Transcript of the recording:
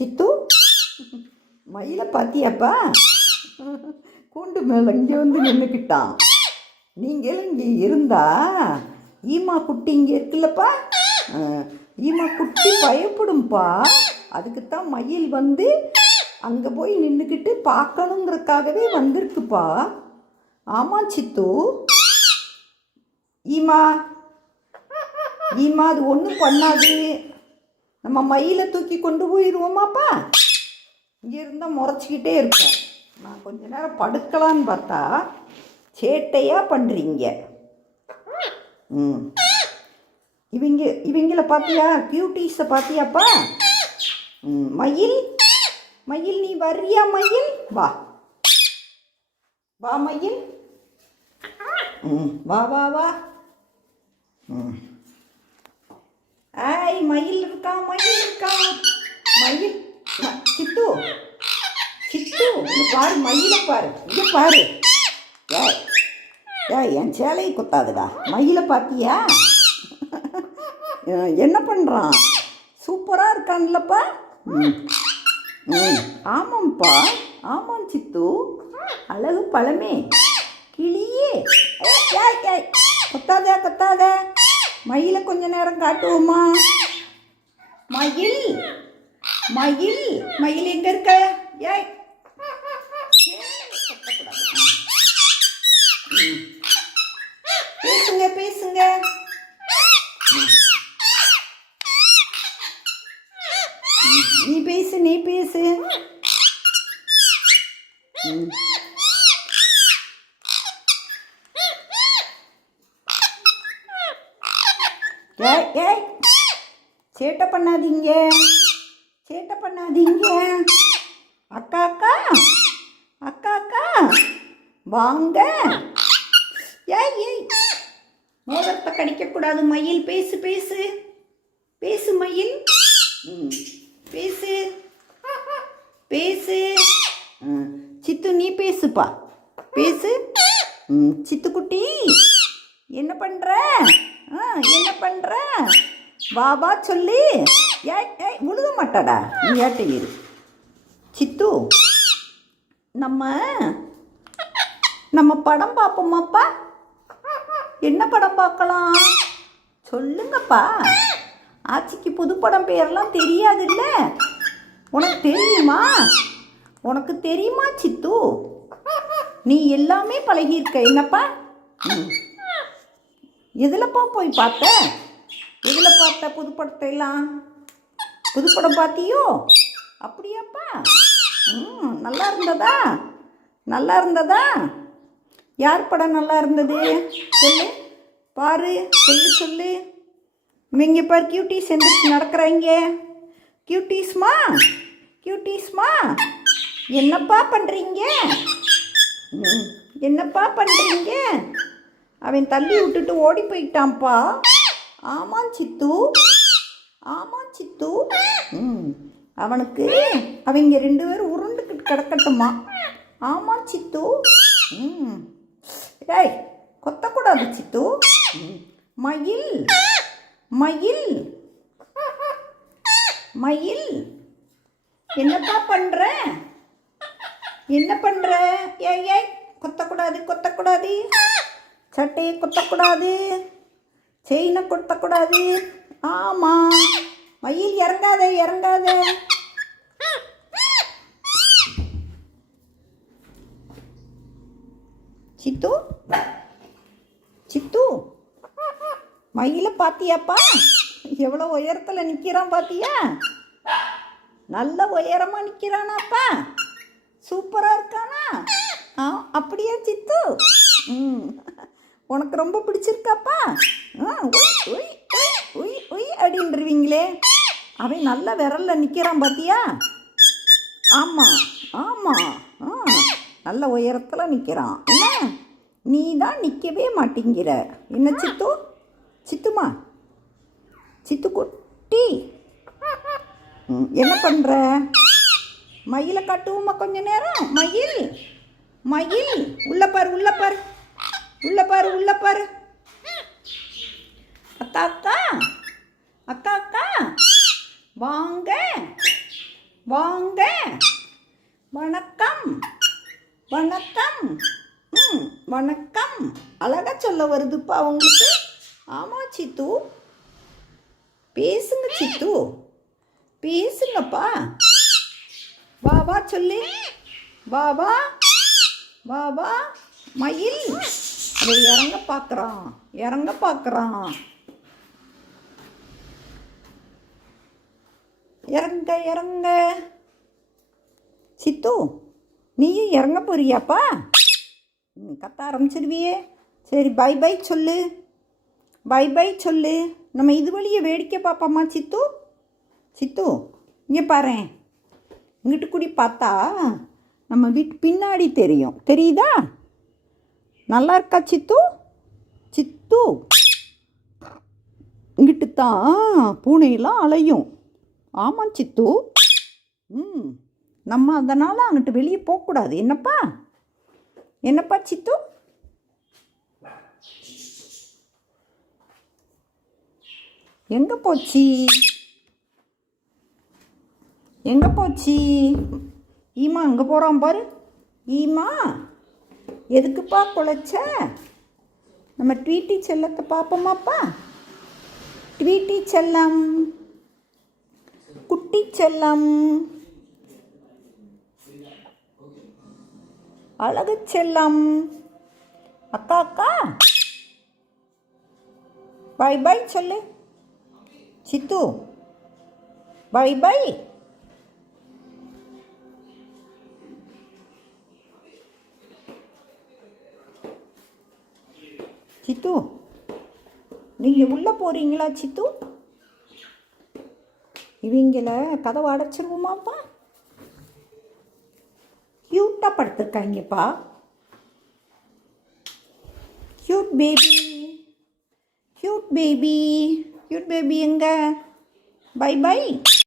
சித்து? மயிலை பாத்தியாப்பா கூண்டு மேலே இங்கே வந்து நின்றுக்கிட்டான் நீங்களும் இங்கே இருந்தா ஈமா குட்டி இங்கே இருக்குல்லப்பா. ஈமா குட்டி பயப்படும்பா. அதுக்குத்தான் மயில் வந்து அங்கே போய் நின்றுக்கிட்டு பார்க்கணுங்கிறதுக்காகவே வந்திருக்குப்பா. ஆமாம் சித்து. ஈமா. ஈமா அது ஒன்றும் பண்ணாது. நம்ம மயிலை தூக்கி கொண்டு போயிடுவோமாப்பா இங்கே இருந்தால் முறைச்சிக்கிட்டே இருப்போம். நான் கொஞ்ச நேரம் படுக்கலான்னு பார்த்தா சேட்டையாக பண்ணுறீங்க ம். இவங்க இவங்கள பார்த்தியா கியூட்டீஸை பார்த்தியாப்பா ம் மயில்? மயில் நீ வர்றியா மயில்? வா. வா மயில். ம் வா வா வா ம் ஐய் மயில் இருக்கா? மயில் இருக்கா? மயில். சித்து. சித்து இங்க பாரு மயிலை பாரு. இங்க பாரு. ஏய் ஏய் என் சேலையை குத்தாதுடா. மயிலை பார்த்தியா என்ன பண்ணுறான் சூப்பராக இருக்கான்லப்பா. ம். ம். ஆமாம்ப்பா. ஆமாம் சித்து. அழகு பழமே. கிளியே. ஏய், ஏய், ஏய், கொத்தாத கொத்தாத. மயிலை கொஞ்ச நேரம் காட்டுவோமா? மயில். மயில். மயில் எங்க இருக்க? ஏய். பேசுங்க பேசுங்க. நீ பேசு நீ பேசு. ஏய் ஏய். சேட்டை பண்ணாதீங்க. சேட்டை பண்ணாதீங்க. அக்கா அக்கா. அக்கா அக்கா. வாங்க. ஏய் ஏய். மோதிரத்தை கடிக்கக்கூடாது மயில். பேசு பேசு. பேசு மயில். பேசு. பேசு. சித்து நீ பேசுப்பா. பேசு. சித்துக்குட்டி. என்ன பண்ணுற ஆ என்ன பண்ணுற வா வா சொல்லி. ஏய் ஏய் முழுக மாட்டாடா. நீ ஏட்ட இரு சித்து நம்ம நம்ம படம் பார்ப்போமாப்பா? என்ன படம் பார்க்கலாம்? சொல்லுங்கப்பா. ஆச்சிக்கு புது படம் பேரெல்லாம் தெரியாதுல்ல? உனக்கு தெரியுமா? உனக்கு தெரியுமா சித்து? நீ எல்லாமே பழகியிருக்க என்னப்பா? ம். எதுலப்பா போய் பார்த்த? எதில் பார்த்த புதுப்படத்தை எல்லாம் புதுப்படம் பார்த்தியோ அப்படியாப்பா? ம் நல்லா இருந்ததா? நல்லா இருந்ததா? யார் படம் நல்லா இருந்தது? சொல்லு. பாரு சொல்லு சொல்லு. இவங்க பாரு கியூட்டீஸ் எந்திரிச்சு நடக்கிறாங்க கியூட்டீஸ்மா கியூட்டீஸ்மா என்னப்பா பண்ணுறீங்க ம், என்னப்பா பண்ணுறீங்க அவன் தள்ளி விட்டுட்டு ஓடி போயிட்டான்ப்பா. ஆமாம் சித்து. ஆமாம் சித்து. ம். அவனுக்கு அவங்க ரெண்டு பேரும் உருண்டுக்கிட்டு கிடக்கட்டுமா? ஆமாம் சித்து. ம். ஏய் கொத்தக்கூடாது சித்து. மயில். மயில். மயில். என்னப்பா பண்ணுற என்ன பண்ணுற ஏய் ஏய் கொத்தக்கூடாது கொத்தக்கூடாது. சட்டையை கொத்தக்கூடாது. செயினை கொடுத்தக்கூடாது. ஆமாம் மயில் இறங்காத இறங்காத. சித்து? சித்து? மயிலை பாத்தியாப்பா எவ்வளோ உயரத்தில் நிற்கிறான் பாத்தியா நல்ல உயரமாக நிற்கிறானாப்பா சூப்பராக இருக்கானா? ஆ அப்படியா சித்து? ம். உனக்கு ரொம்ப பிடிச்சிருக்காப்பா? ஆ உய் உய் உய் உய் அப்படின்றவீங்களே. அவன் நல்ல விரலில் நிற்கிறான் பார்த்தியா ஆமாம் ஆமாம் ஆ நல்ல உயரத்தில் நிற்கிறான் என்ன? நீ தான் நிற்கவே மாட்டேங்கிற. என்ன சித்து? சித்துமா? சித்து குட்டி. என்ன பண்ணுற மயிலை காட்டுவோமா கொஞ்ச நேரம்? மயில் மயில் உள்ளப்பார் உள்ளப்பார் உள்ள பாரு உள்ள பாரு. அத்தா அத்தா. அத்தா அத்தா. வாங்க. வாங்க. வணக்கம். வணக்கம். ம் வணக்கம். அழகாக சொல்ல வருதுப்பா உங்களுக்கு. ஆமாம் சித்து. பேசுங்க சித்து. பேசுங்கப்பா. வா வா சொல்லு. வா வா. வா வா. மயில். அதை இறங்க பார்க்குறான். இறங்க பார்க்குறான். இறங்க இறங்க. சித்து நீயும் இறங்க போறியாப்பா? கத்த ஆரம்பிச்சிருவியே. சரி பை பை சொல்லு. பை பை சொல்லு. நம்ம இது வழியை வேடிக்கை பார்ப்போம்மா சித்து? சித்து இங்கே பாரேன் இங்கிட்டு கூடி பார்த்தா நம்ம வீட்டு பின்னாடி தெரியும். தெரியுதா? நல்லா இருக்கா சித்து? சித்து. இங்கிட்டு தான் பூனையெல்லாம் அலையும். ஆமாம் சித்து. ம் நம்ம அதனால் அங்கிட்டு வெளியே போகக்கூடாது. என்னப்பா? என்னப்பா சித்து? எங்கே போச்சு? எங்கே போச்சு? ஈமா அங்கே போகிறான் பாரு. ஈமா? எதுக்குப்பா குலைச்ச நம்ம ட்வீட்டி செல்லத்தை பார்ப்போமாப்பா ட்வீட்டி செல்லம். குட்டி செல்லம். அழகு செல்லம். அக்கா அக்கா. பை பை சொல்லு. சித்து. Bye bye. சித்து. நீங்கள் உள்ளே போகிறீங்களா சித்து? இவங்கள கதவை அடைச்சிருவோமாப்பா? க்யூட்டாக படுத்துருக்காங்கப்பா. Cute baby cute baby cute baby எங்க? Bye bye